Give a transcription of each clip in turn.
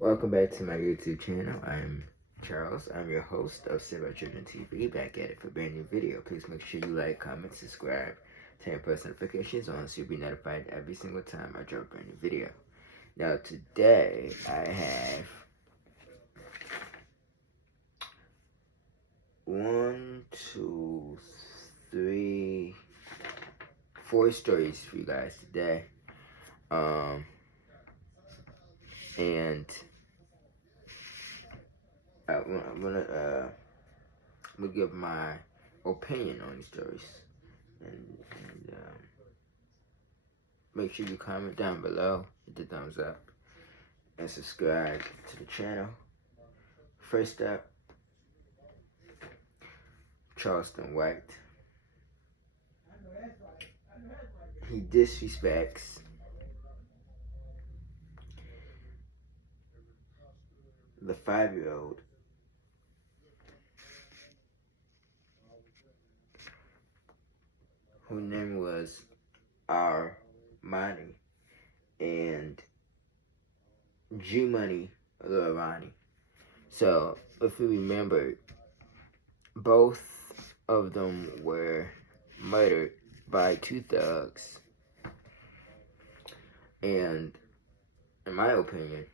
Welcome back to my YouTube channel. I'm Charles. I'm your host of Save Our Children TV. Back at it for a brand new video. Please make sure you like, comment, subscribe, turn post notifications on so you'll be notified every single time I drop a brand new video. Now today I have one, two, three, four stories for you guys today. And I'm gonna give my opinion on these stories, and make sure you comment down below, hit the thumbs up, and subscribe to the channel. First up, Charleston White. He disrespects the 5-year-old whose name was Armani and G Money Lorani. So, if you remember, both of them were murdered by two thugs. And, in my opinion,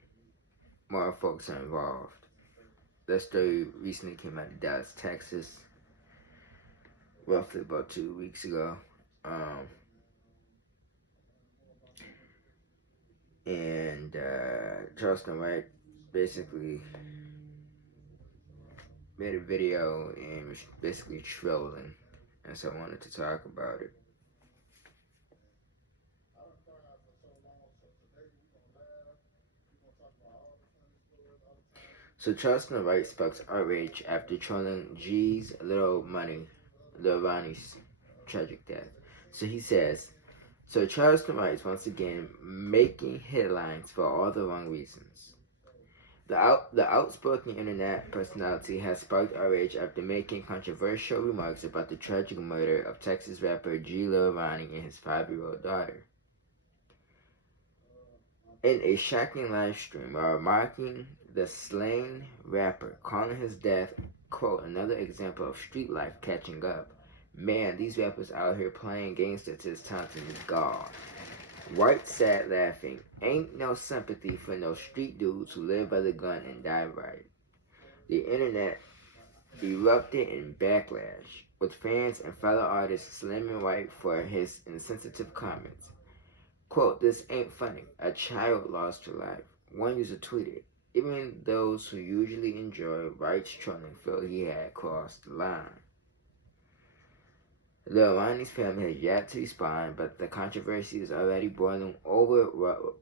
more folks are involved. That story recently came out of Dallas, Texas, roughly about 2 weeks ago. Charleston White basically made a video and was basically trolling, and so I wanted to talk about it. So Charleston White sparks outrage after trolling G's Little Money, Lil Ronnie's tragic death. So he says, so Charleston White is once again making headlines for all the wrong reasons. The outspoken internet personality has sparked outrage after making controversial remarks about the tragic murder of Texas rapper G. Lil Ronnie and his 5-year-old daughter. In a shocking live stream, while marking the slain rapper, calling his death, quote, another example of street life catching up. Man, these rappers out here playing gangster to his talented is gone. White sat laughing. Ain't no sympathy for no street dudes who live by the gun and die right. The internet erupted in backlash, with fans and fellow artists slamming White for his insensitive comments. Quote, this ain't funny. A child lost her life. One user tweeted, even those who usually enjoy White's trolling felt he had crossed the line. Lil Ronnie's family has yet to respond, but the controversy is already boiling over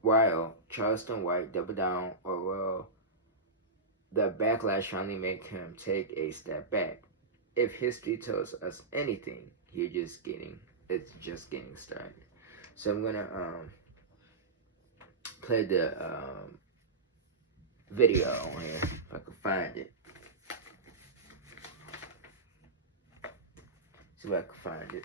while Charleston White doubled down, or will the backlash finally make him take a step back? If history tells us anything, it's just getting started. So I'm gonna play the video on here if I can find it. See if I can find it.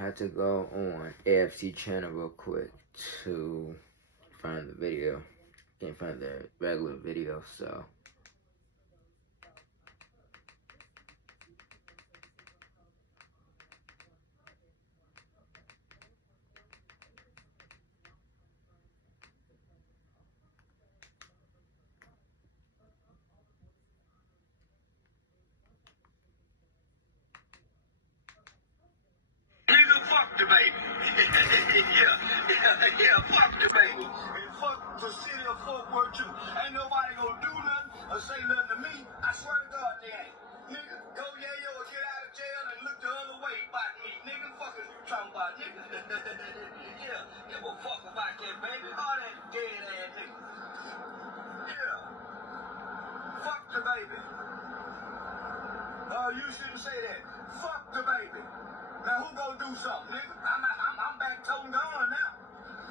had to go on AFC channel real quick to find the video. Can't find the regular video, so. Nigga, fuck the baby. yeah, fuck the baby. And fuck the city of Fort Worth too. Ain't nobody gonna do nothing or say nothing to me. I swear to God they ain't. Nigga, go yayo or get out of jail and look the other way about me. Nigga, fuck is you talking about, nigga? yeah, give a fuck about that baby. All that dead ass nigga. Yeah. Fuck the baby. You shouldn't say that. Fuck the baby. Now who gonna do something, nigga? I'm back toting gun now.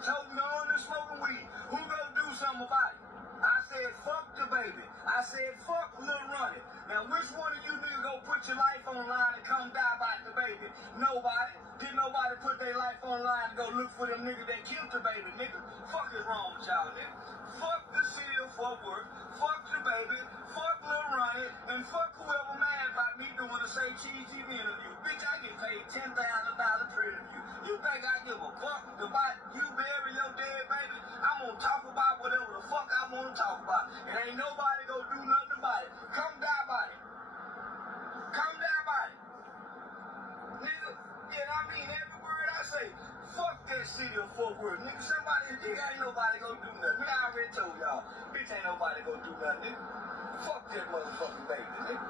Toting gun and smoking weed. Who gonna do something about it? I said fuck the baby. I said fuck Lil Ronnie. Now which one of you niggas gonna put your life online and come die about the baby? Nobody. Did nobody put their life online and go look for them niggas that killed the baby, nigga? Fuck is wrong with y'all, nigga? Fuck the city of Fort Worth. Fuck the baby. Fuck Lil Ronnie. And fuck whoever mad about me doing a Say Cheese TV interview. Bitch, I get paid $10,000 per interview. You think I give a fuck about you bury your dead baby? I'm gonna talk about whatever the fuck I wanna talk about. And ain't nobody gonna do nothing about it. Come die about it. Come die about it. Nigga, yeah, I mean every word I say. Fuck that city of Fort Worth. Nigga, nigga, ain't nobody gonna do nothing. Nigga, I already told y'all. Bitch, ain't nobody gonna do nothing, nigga. Fuck that motherfucking baby, nigga.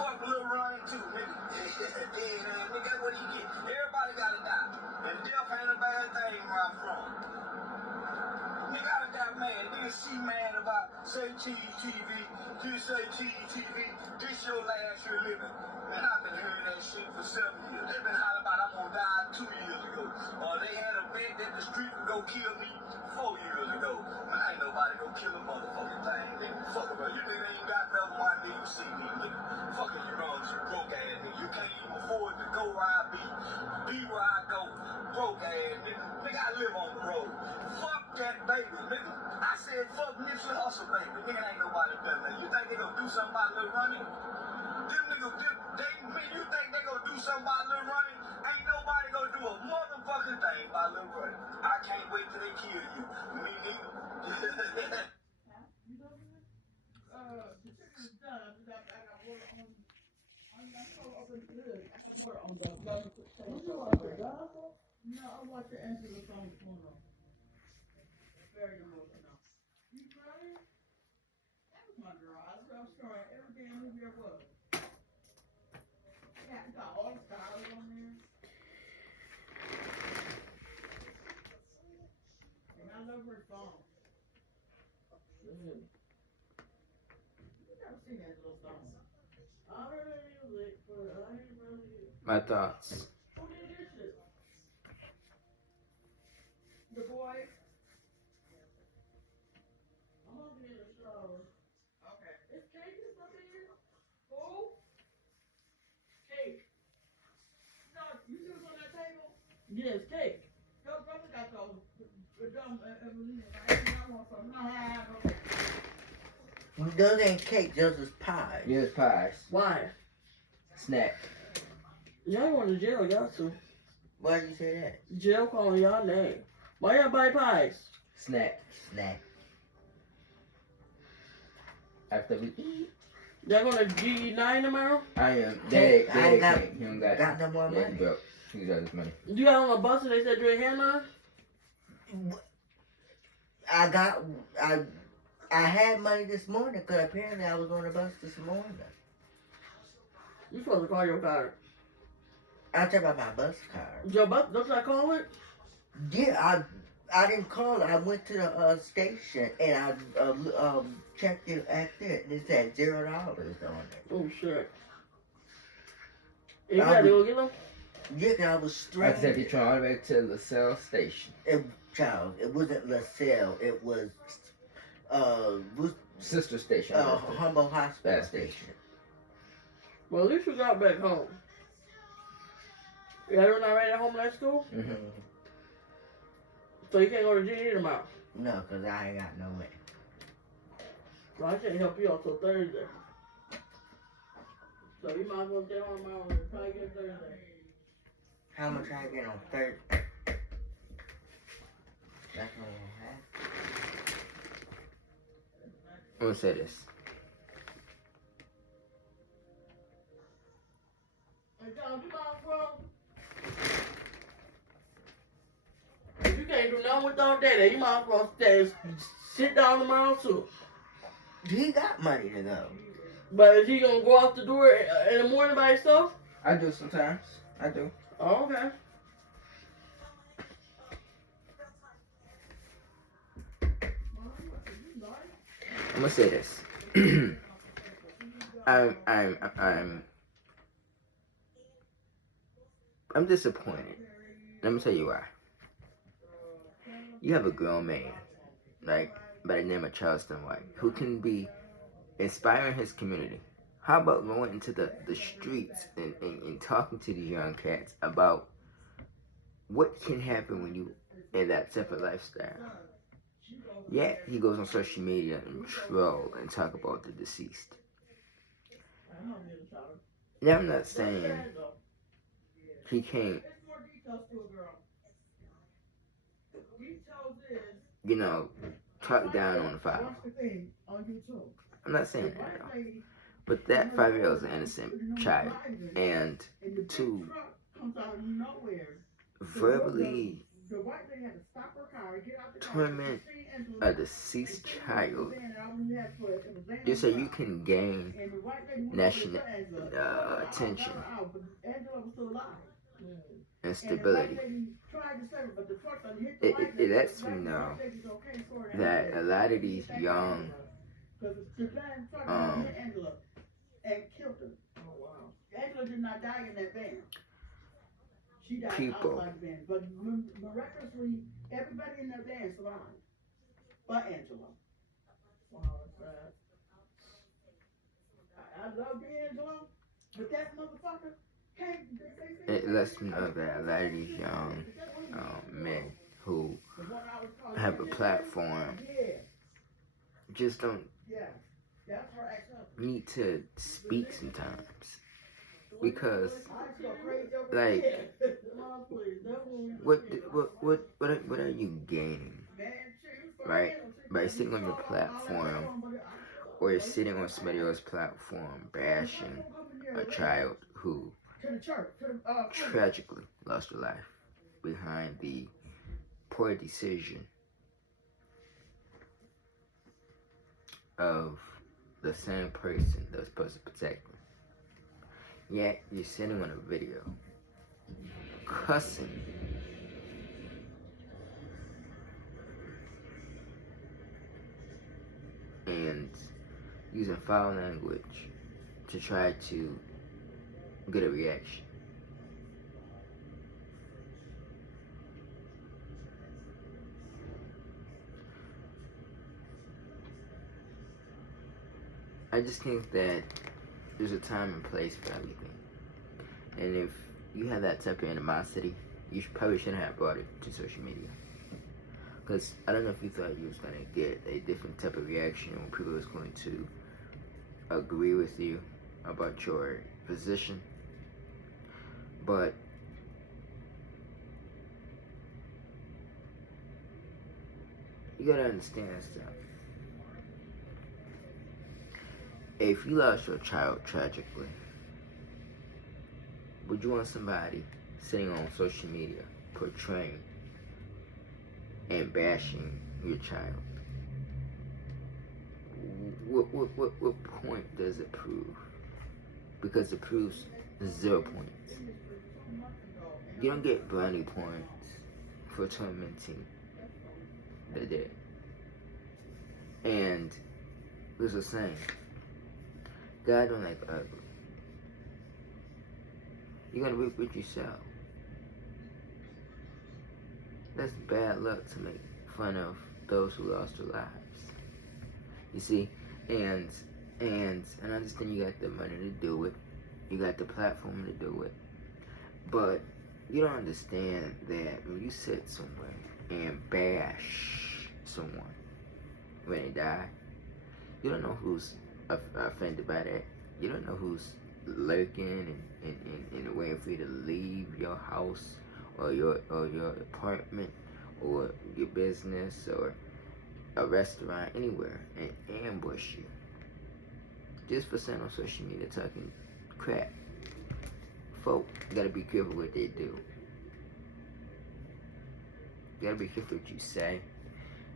Fuck Lil Ronnie too, nigga. Nigga, that's what he get. Everybody gotta die. And death ain't a bad thing where I'm from. Nigga, I done got mad. Nigga, she mad about Say Cheese TV. This Say Cheese TV. This your last year living. Man, I've been hearing that shit for 7 years. They been hollering about I'm gonna die 2 years ago. They had a bet that the street would go kill me 4 years ago. Man, ain't nobody gonna kill a motherfucking thing, nigga. Fuck about you nigga ain't got nothing one day you see me, nigga. Fucking you wrong, you broke ass nigga. You can't even afford to go where I be where I go. Broke ass nigga. Nigga, I live on the road. Fuck that baby, nigga. I said fuck Nipsey Hussle, baby. Nigga, ain't nobody done that. You think they gonna do something about Lil Ronnie? Them niggas, you think they gonna do something about Lil Ronnie? Ain't nobody gonna do a motherfucking thing about Lil Ronnie. I can't wait till they kill you. Me neither. The chicken is done. I got water on. I'm so up in the hood. I got water on the bottom. No, I watch the answer the phone corner. Very emotional. You crying? That was my girl. I was crying every damn movie there was. Yeah, I got all the stars on there. And I love her song. You never seen that little song. I heard music, but I ain't really. My thoughts. Who did this shit? The boy. I'm gonna be in the shower. Okay. Is Cake is up here? Who? Cake. No, you see what's on that table? Yes, Cake. Go look at those. I want some. Okay. Those ain't cake, those is pies. Yes, pies. Why? Snack. Y'all going to jail, y'all too. Why'd you say that? Jail calling y'all name. Why y'all buy pies? Snack. Snack. After we eat. Y'all gonna G9 tomorrow? I am. Hey, They I got- can't. He don't got. Got no more Yeah, money. he broke. He got his money. You got on a bus and they said you ain't had none? I had money this morning because apparently I was on the bus this morning. You supposed to call your car. I'm talking about my bus card. Your bus, don't I call it? Yeah, I didn't call it. I went to the station and I checked it at it and it said $0 on it. Oh shit. You gotta go get them? Yeah, 'cause I was Like I said, he stranded. trying all the way to LaSalle Station. Child, it wasn't LaSalle. It was Sister station. Humboldt Hospital That station. station. Well, at least you got back home. You're not ready at home at school? Mm-hmm. So you can't go to GE tomorrow? No, because I ain't got no way. Well, I can't help you until Thursday. So you might as well stay home tomorrow and try to get Thursday. How much I get on Thursday? That's what I have. I'm gonna say this. Hey, John, you mind, bro? If you can't do nothing with those days, you might as well sit down tomorrow too. He got money to go. But is he gonna go out the door in the morning by himself? I do sometimes. I do. Oh, okay. I'm gonna say this. I'm disappointed. Let me tell you why. You have a grown man, like by the name of Charleston White, who can be inspiring his community. How about going into the streets and talking to these young cats about what can happen when you in that type of lifestyle? Yeah, he goes on social media and troll and talk about the deceased. Now I'm not saying he can't, you know, talk down on the father. I'm not saying that though. But that 5-year-old is an innocent child, and to verbally torment a deceased child, you say you can gain national attention and stability. It lets me know that a lot of these young Angela did not die in that van. She died people, outside the van. But miraculously, everybody in that van survived. But Angela. Wow, that's sad. I love you, Angela. But that motherfucker can't. it lets me know that a lot of these young men who have a platform just don't need to speak sometimes. Because, like, what are you gaining, right, by sitting on your platform or sitting on somebody else's platform bashing a child who tragically lost their life behind the poor decision of the same person that was supposed to protect them? Yet you're sitting on a video cussing and using foul language to try to get a reaction. I just think that there's a time and place for everything. And if you have that type of animosity, you probably shouldn't have brought it to social media. Because I don't know if you thought you was going to get a different type of reaction when people was going to agree with you about your position. But you gotta understand something. If you lost your child tragically, would you want somebody sitting on social media portraying and bashing your child? What point does it prove? Because it proves 0 points. You don't get brownie points for tormenting the dead. And there's a saying, God don't like ugly. You're gonna reap what you sow. That's bad luck to make fun of those who lost their lives. You see, and I understand you got the money to do it. You got the platform to do it. But you don't understand that when you sit somewhere and bash someone when they die, you don't know who's offended by that. You don't know who's lurking and waiting for you to leave your house or your apartment or your business or a restaurant, anywhere, and ambush you just for saying on social media talking crap. Folk gotta be careful what they do. You gotta be careful what you say,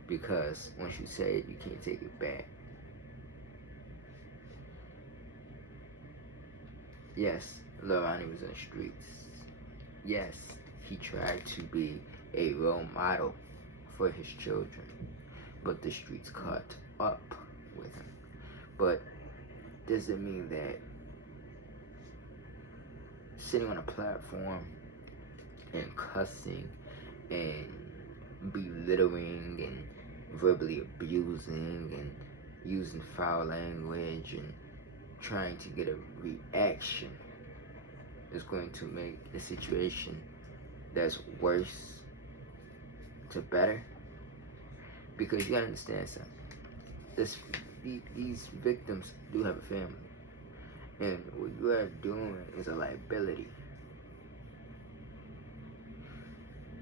because once you say it, you can't take it back. Yes, Lil Ronnie was in the streets. Yes, he tried to be a role model for his children, but the streets caught up with him. But doesn't mean that sitting on a platform and cussing and belittling and verbally abusing and using foul language and trying to get a reaction is going to make a situation that's worse to better. Because you gotta understand something. These victims do have a family. And what you are doing is a liability.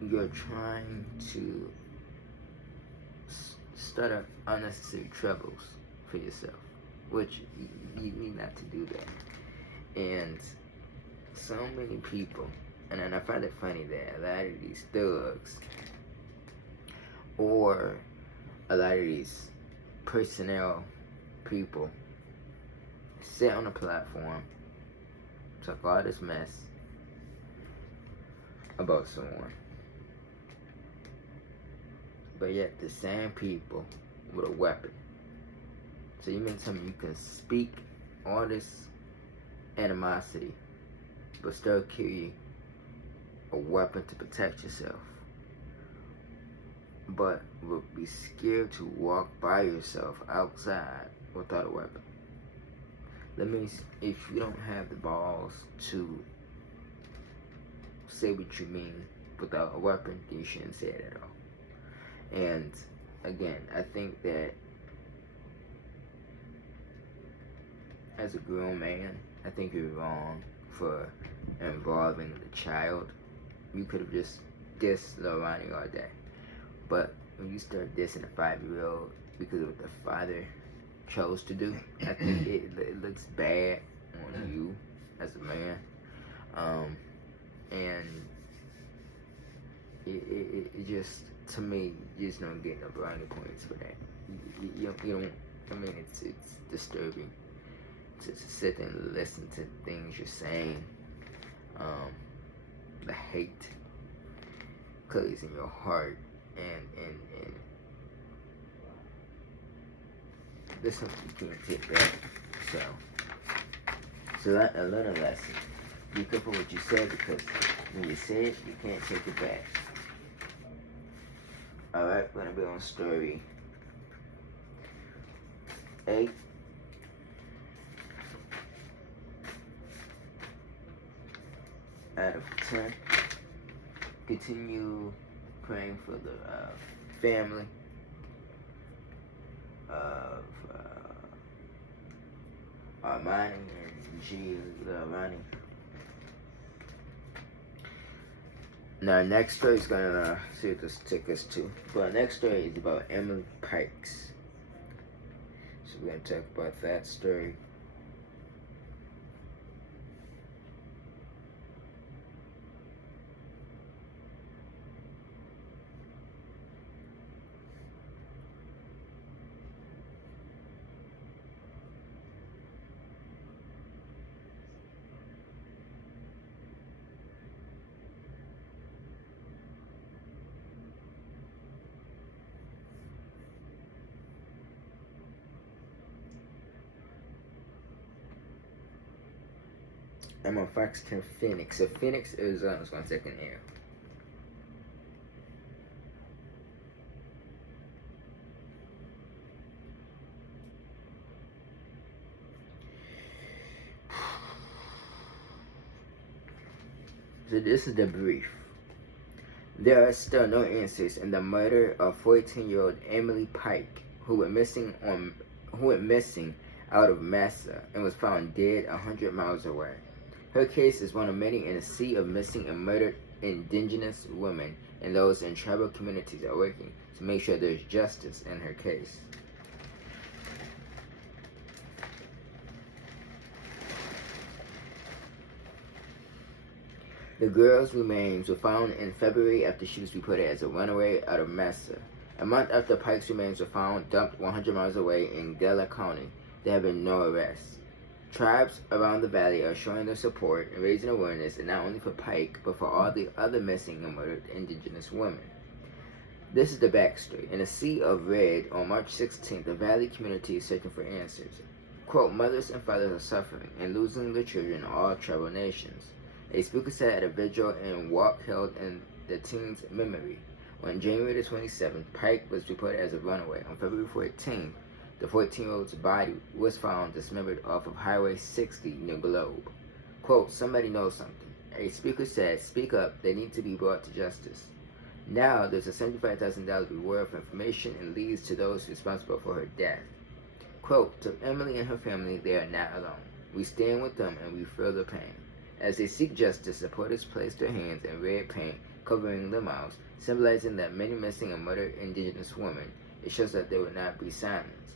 You're trying to start up unnecessary troubles for yourself, which you need not to do that. And so many people, and I find it funny that a lot of these thugs or a lot of these personnel people sit on a platform, talk all this mess about someone, but yet the same people with a weapon. So you mean to tell me you can speak all this animosity, but still carry a weapon to protect yourself, but will be scared to walk by yourself outside without a weapon? That means if you don't have the balls to say what you mean without a weapon, then you shouldn't say it at all. And again, I think that as a grown man, I think you're wrong for involving the child. You could have just dissed Lil Ronnie all day. But when you start dissing a 5-year-old because of what the father chose to do, I think it looks bad on you as a man. And it just, to me, you just don't get no brownie points for that. You don't, I mean, it's disturbing to sit there and listen to things you're saying. The hate cookies in your heart, and there's something you can't take back. So that a little lesson. Be careful what you say, because when you say it, you can't take it back. Alright, we're gonna be on story 8. Out of 10. Continue praying for the family of Armani and G. Armani. Now, our next story is gonna see what this take us to. But our next story is about Emily Pikes. So we're gonna talk about that story. I'm on Fox 10 Phoenix. So Phoenix, Arizona is going to take an air. So this is the brief. There are still no answers in the murder of 14-year-old Emily Pike, who went missing out of Massa and was found dead 100 miles away. Her case is one of many in a sea of missing and murdered indigenous women, and those in tribal communities are working to make sure there's justice in her case. The girl's remains were found in February after she was reported as a runaway out of Massa. A month after Pike's remains were found dumped 100 miles away in Gala County, there have been no arrests. Tribes around the valley are showing their support and raising awareness, and not only for Pike, but for all the other missing and murdered indigenous women. This is the backstory. In a sea of red, on March 16th, the valley community is searching for answers. Quote, mothers and fathers are suffering and losing their children in all tribal nations. A speaker said at a vigil and walk held in the teen's memory. On January the 27th, Pike was reported as a runaway. On February 14th, the 14-year-old's body was found dismembered off of Highway 60 near Globe. Quote, somebody knows something. A speaker said, speak up, they need to be brought to justice. Now there's a $75,000 reward for information and leads to those responsible for her death. Quote, to Emily and her family, they are not alone. We stand with them and we feel the pain. As they seek justice, supporters place their hands in red paint covering their mouths, symbolizing that many missing and murdered indigenous women. It shows that they will not be silenced.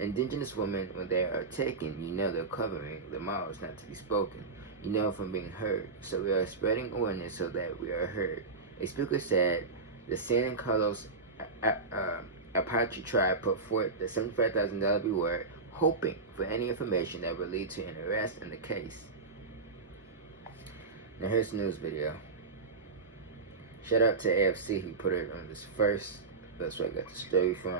Indigenous women, when they are taken, you know they're covering their mouths not to be spoken. You know from being heard. So we are spreading awareness so that we are heard. A speaker said the San Carlos Apache tribe put forth the $75,000 reward, hoping for any information that would lead to an arrest in the case. Now here's the news video. Shout out to AFC who put it on this first. That's where I got the story from.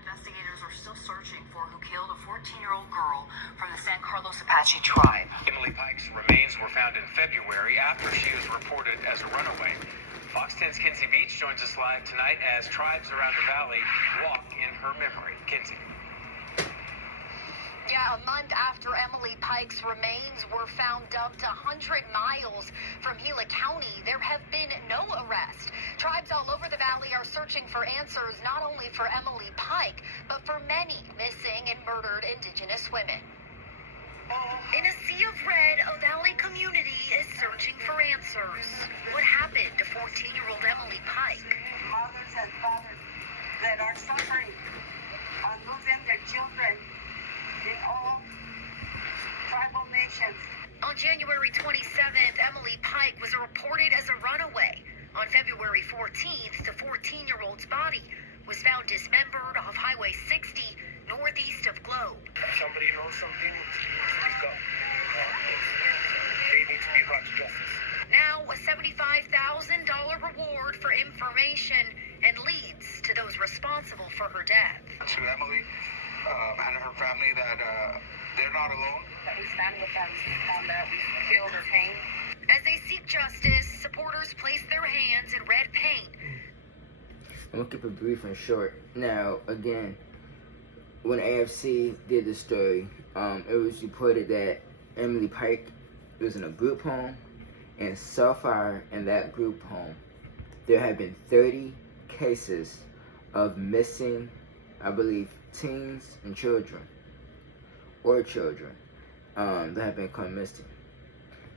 Investigators are still searching for who killed a 14-year-old girl from the San Carlos Apache tribe. Emily Pike's remains were found in February after she was reported as a runaway. Fox 10's Kinsey Beach joins us live tonight as tribes around the valley walk in her memory. Kinsey. Yeah, a month after Emily Pike's remains were found dumped 100 miles from Gila County, there have been no arrests. Tribes all over the valley are searching for answers not only for Emily Pike, but for many missing and murdered indigenous women. In a sea of red, a valley community is searching for answers. What happened to 14-year-old Emily Pike? Mothers and fathers that are suffering are losing their children in all tribal nations. On January 27th, Emily Pike was reported as a runaway. On February 14th, the 14-year-old's body was found dismembered off Highway 60 northeast of Globe. Somebody knows something, speak up. They need to be brought to justice. Now, a $75,000 reward for information and leads to those responsible for her death. To Emily and her family that they're not alone. That we stand with them and that we feel their pain. As they seek justice, supporters place their hands in red paint. I'm gonna keep it brief and short. Now, again, when AFC did the story, it was reported that Emily Pike was in a group home, and so far in that group home, there have been 30 cases of missing, I believe, teens and children, that have been come missing.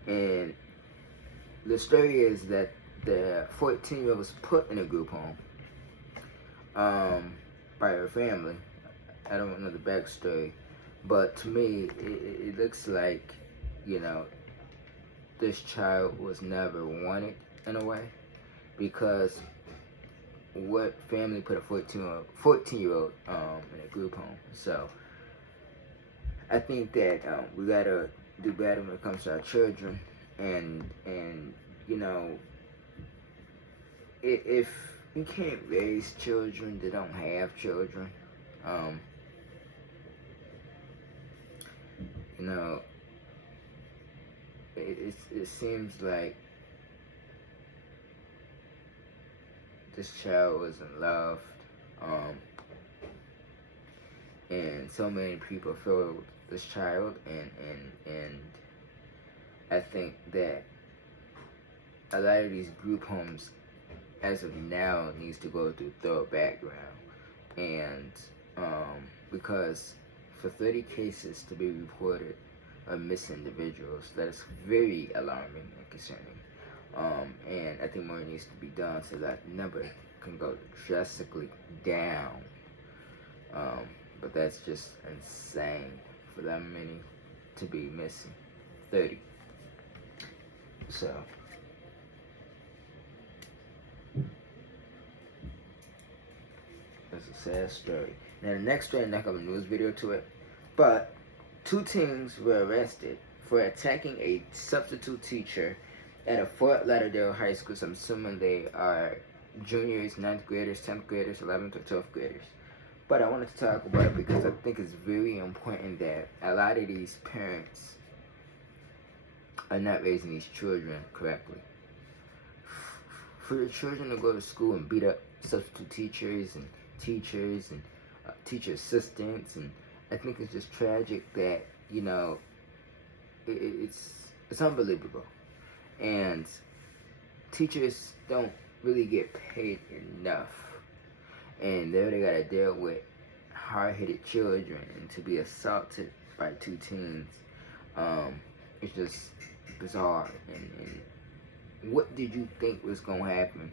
And the story is that the 14-year-old was put in a group home by her family. I don't know the backstory, but to me, it looks like, you know, this child was never wanted in a way, because what family put a 14-year-old in a group home? So I think that we gotta do better when it comes to our children, and you know, if you can't raise children that don't have children, you know, it seems like this child wasn't loved. And so many people failed this child, and I think that a lot of these group homes, as of now, needs to go through thorough background, and because for 30 cases to be reported of missing individuals, that is very alarming and concerning. And I think more needs to be done so that number can go drastically down. But that's just insane for that many to be missing. 30. So that's a sad story. Now the next story, I'm not gonna have a news video to it, but 2 teens were arrested for attacking a substitute teacher at a Fort Lauderdale high school. So I'm assuming they are juniors, 9th graders, 10th graders, 11th or 12th graders. But I wanted to talk about it because I think it's very important that a lot of these parents are not raising these children correctly. For your children to go to school and beat up substitute teachers and teacher assistants, and I think it's just tragic that, you know, it's unbelievable. And teachers don't really get paid enough, and they gotta deal with hard-headed children and to be assaulted by 2 teens. It's just bizarre. And what did you think was gonna happen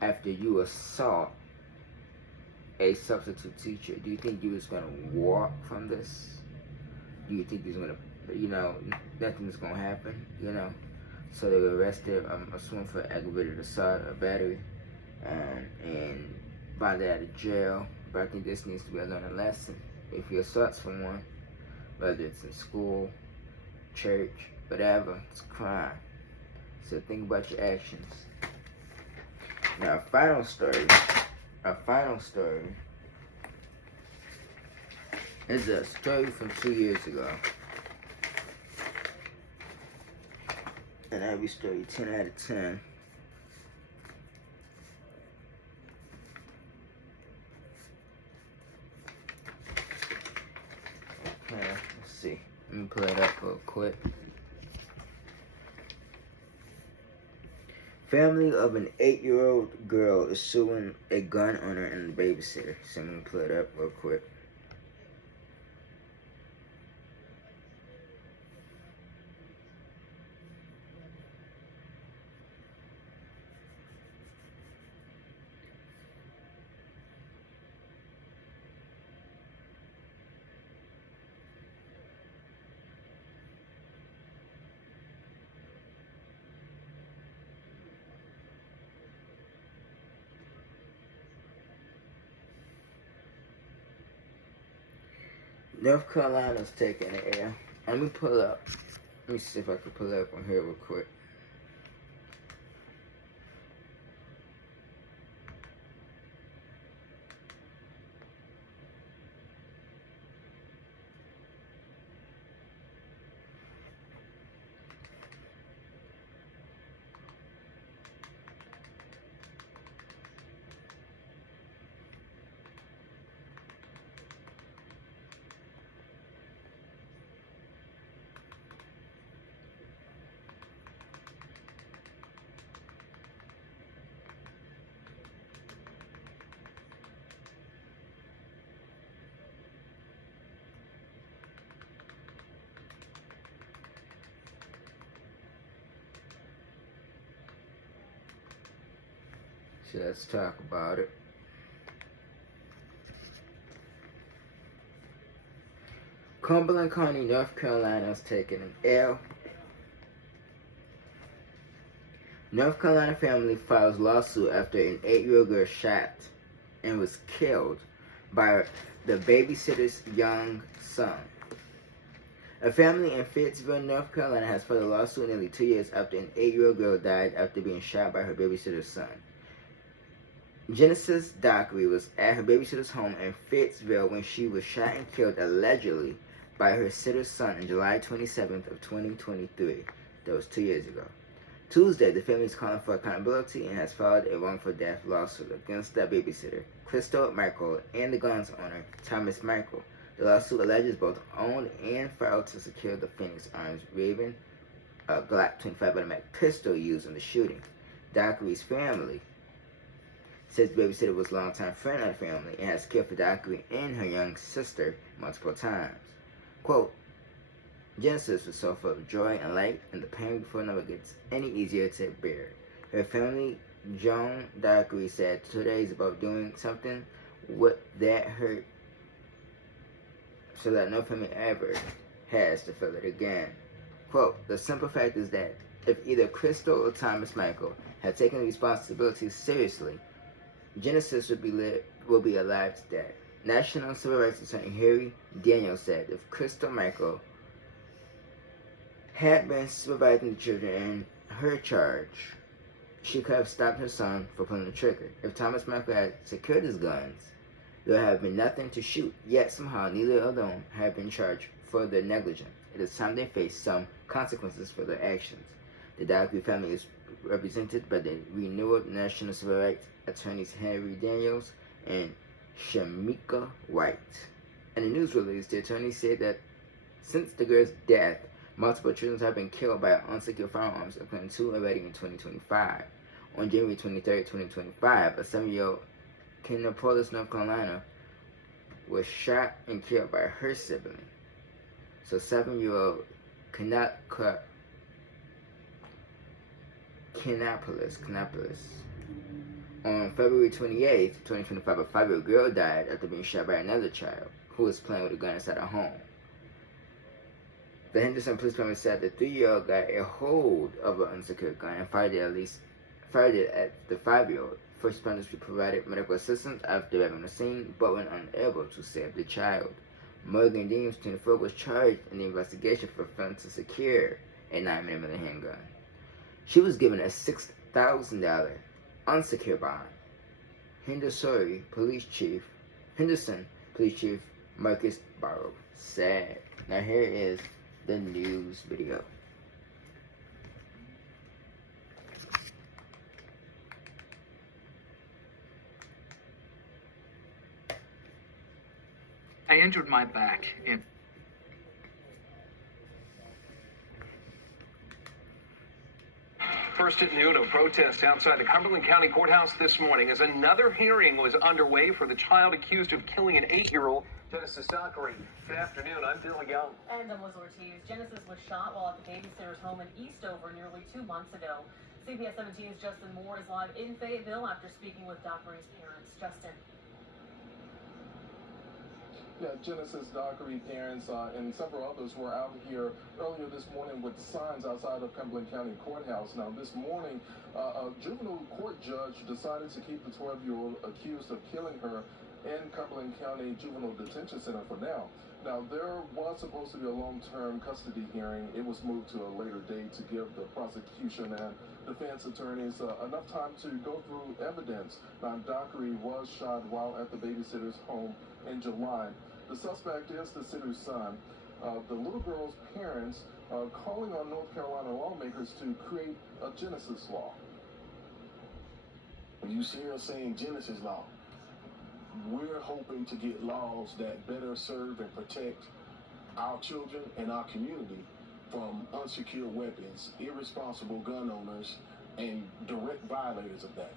after you assault a substitute teacher? Do you think you was gonna walk from this? Do you think you was gonna, you know, nothing's gonna happen, you know? So they were arrested, I'm assuming, for aggravated assault or battery, and bonded out of jail. But I think this needs to be a learning lesson. If you assault someone, whether it's in school, church, whatever, it's a crime. So think about your actions. Now, our final story is a story from 2 years ago. And every story 10 out of 10. Okay, let's see. Let me pull it up real quick. Family of an 8-year-old girl is suing a gun owner and the babysitter. So I'm gonna pull it up real quick. North Carolina's taking the air. Let me pull up. Let me see if I can pull up on here real quick. So let's talk about it. Cumberland County, North Carolina is taking an L. North Carolina family files lawsuit after an 8-year-old girl shot and was killed by the babysitter's young son. A family in Fayetteville, North Carolina has filed a lawsuit nearly 2 years after an 8-year-old girl died after being shot by her babysitter's son. Genesis Dockery was at her babysitter's home in Fayetteville when she was shot and killed allegedly by her sitter's son on July 27th of 2023. That was 2 years ago. Tuesday, the family is calling for accountability and has filed a wrongful death lawsuit against the babysitter, Crystal Michael, and the gun's owner, Thomas Michael. The lawsuit alleges both owned and filed to secure the Phoenix Arms Raven Glock 25 automatic pistol used in the shooting. Dockery's family says the babysitter was a longtime friend of the family and has cared for Dockery and her young sister multiple times. Quote, Genesis was so full of joy and light, and the pain before never gets any easier to bear. Her family, Joan Dockery, said today is about doing something that hurt so that no family ever has to feel it again. Quote, the simple fact is that if either Crystal or Thomas Michael had taken the responsibility seriously, Genesis will be alive today. National Civil Rights Attorney Harry Daniels said if Crystal Michael had been supervising the children in her charge, she could have stopped her son from pulling the trigger. If Thomas Michael had secured his guns, there would have been nothing to shoot, yet somehow neither of them have been charged for their negligence. It is time they face some consequences for their actions. The Dockery family is represented by the renewed National Civil Rights Attorneys Harry Daniels and Shamika White. In a news release, the attorney said that since the girl's death, multiple children have been killed by unsecured firearms, including 2 already in 2025. On January 23, 2025, a 7-year-old Kannapolis, North Carolina, was shot and killed by her sibling. So 7-year-old Kannapolis. On February 28, 2025, a 5-year-old girl died after being shot by another child who was playing with a gun inside her home. The Henderson Police Department said the 3-year-old got a hold of an unsecured gun and fired it at the 5-year-old. First responders provided medical assistance after arriving on the scene, but were unable to save the child. Morgan Deems, 24, was charged in the investigation for failing to secure a 9mm handgun. She was given a $6,000 unsecured bond. Henderson Police Chief Marcus Barrow said. Now here is the news video. I injured my back in First at noon, a protest outside the Cumberland County Courthouse this morning as another hearing was underway for the child accused of killing an 8-year-old, Genesis Dockery. Good afternoon, I'm Bill Young. And I'm Liz Ortiz. Genesis was shot while at the babysitter's home in Eastover nearly 2 months ago. CBS 17's Justin Moore is live in Fayetteville after speaking with Dockery's parents. Justin. Yeah, Genesis Dockery parents and several others were out here earlier this morning with signs outside of Cumberland County Courthouse. Now, this morning, a juvenile court judge decided to keep the 12-year-old accused of killing her in Cumberland County Juvenile Detention Center for now. Now, there was supposed to be a long-term custody hearing. It was moved to a later date to give the prosecution and defense attorneys enough time to go through evidence. Now, Dockery was shot while at the babysitter's home in July. The suspect is the sitter's son. The little girl's parents are calling on North Carolina lawmakers to create a Genesis law. When you see her saying Genesis law, we're hoping to get laws that better serve and protect our children and our community from unsecured weapons, irresponsible gun owners, and direct violators of that.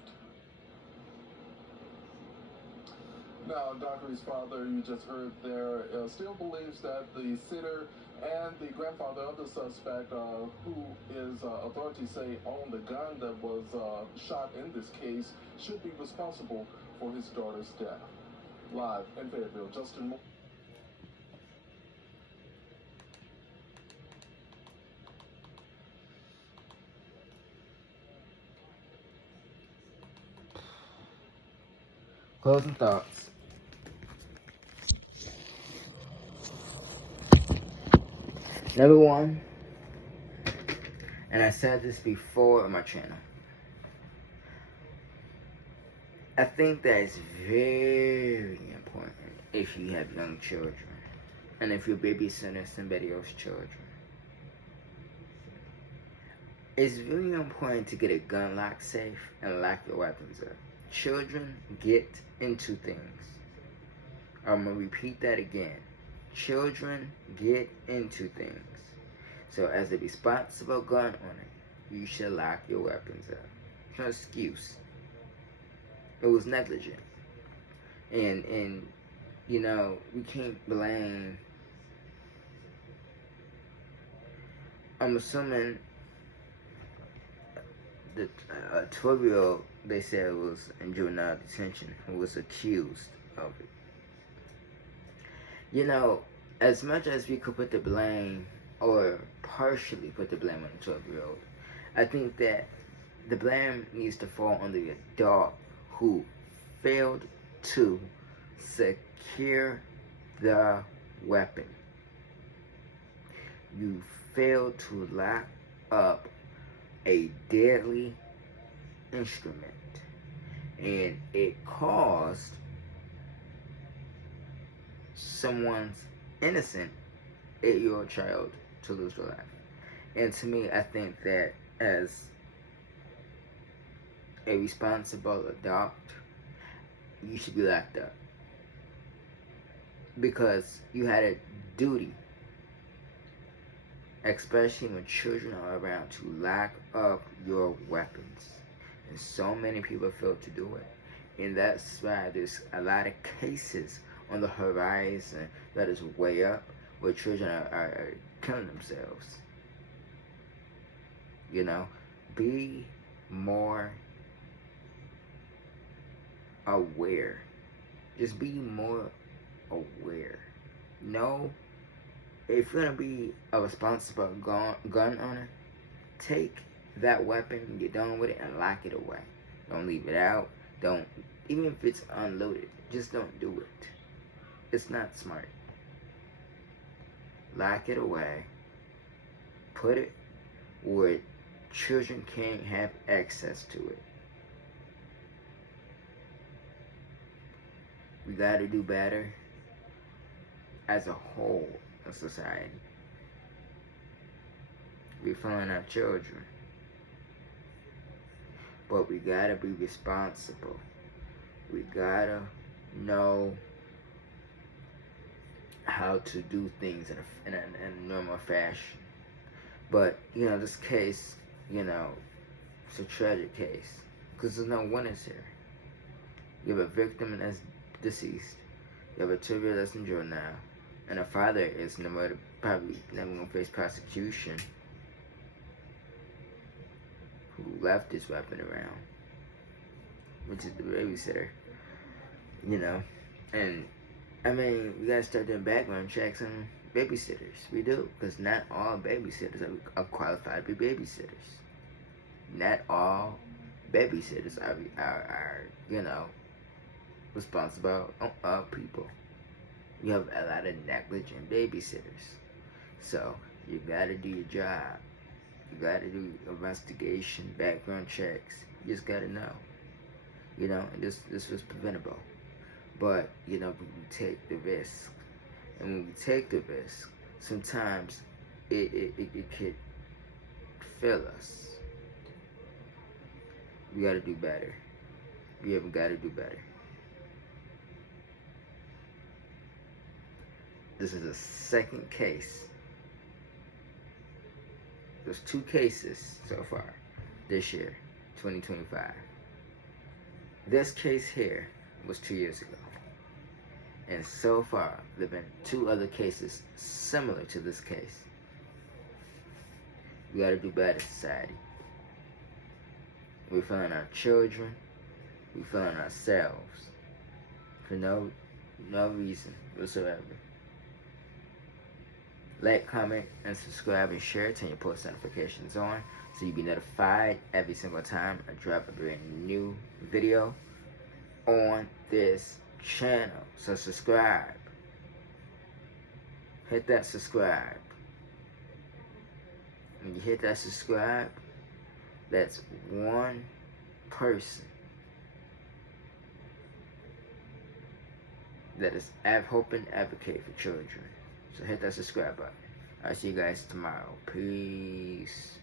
Now, Dockery's father, you just heard there, still believes that the sitter and the grandfather of the suspect, who is, authorities say, owned the gun that was shot in this case, should be responsible for his daughter's death. Live in Fayetteville, Justin Moore. Closing thoughts. Number one, and I said this before on my channel, I think that it's very important if you have young children and if you're babysitting somebody else's children. It's really important to get a gun lock safe and lock your weapons up. Children get into things. I'm going to repeat that again. Children get into things. So as a responsible gun owner, you should lock your weapons up. It's no excuse. It was negligent. And you know, we can't blame. I'm assuming that a 12-year-old, they said, was in juvenile detention, who was accused of it. You know, as much as we could put the blame, or partially put the blame on the 12-year-old, I think that the blame needs to fall on the adult who failed to secure the weapon. You failed to lock up a deadly instrument, and it caused someone's innocent 8-year-old child to lose their life. And to me, I think that as a responsible adult, you should be locked up, because you had a duty, especially when children are around, to lock up your weapons. And so many people fail to do it. And that's why there's a lot of cases on the horizon that is way up, where children are killing themselves. You know, be more aware. Just be more aware. No, if you're gonna be a responsible gun owner, take that weapon, get done with it, and lock it away. Don't leave it out. Don't, even if it's unloaded, just don't do it. It's not smart. Lock it away. Put it where children can't have access to it. We gotta do better as a whole in society. We're failing our children. But we gotta be responsible. We gotta know how to do things in a normal fashion. But, you know, this case, you know, it's a tragic case, because there's no winners here. You have a victim that's deceased. You have a 2-year-old that's in jail now. And a father is probably never going to face prosecution, who left his weapon around, which is the babysitter. You know, and I mean, we gotta start doing background checks on babysitters. We do, because not all babysitters are qualified to be babysitters. Not all babysitters are you know, responsible people. You have a lot of negligent babysitters. So you gotta do your job. You gotta do investigation, background checks. You just gotta know. You know, and this was preventable. But, you know, we take the risk. And when we take the risk, sometimes it could fail us. We gotta do better. We have gotta do better. This is the second case. There's 2 cases so far this year, 2025. This case here was 2 years ago. And so far, there have been 2 other cases similar to this case. We gotta do better, society. We're failing our children. We're failing ourselves. For no reason whatsoever. Like, comment, and subscribe, and share. Turn your post notifications on so you'll be notified every single time I drop a brand new video on this channel. So subscribe. Hit that subscribe. When you hit that subscribe, that's one person that is helping advocate for children. So hit that subscribe button. I'll see you guys tomorrow. Peace.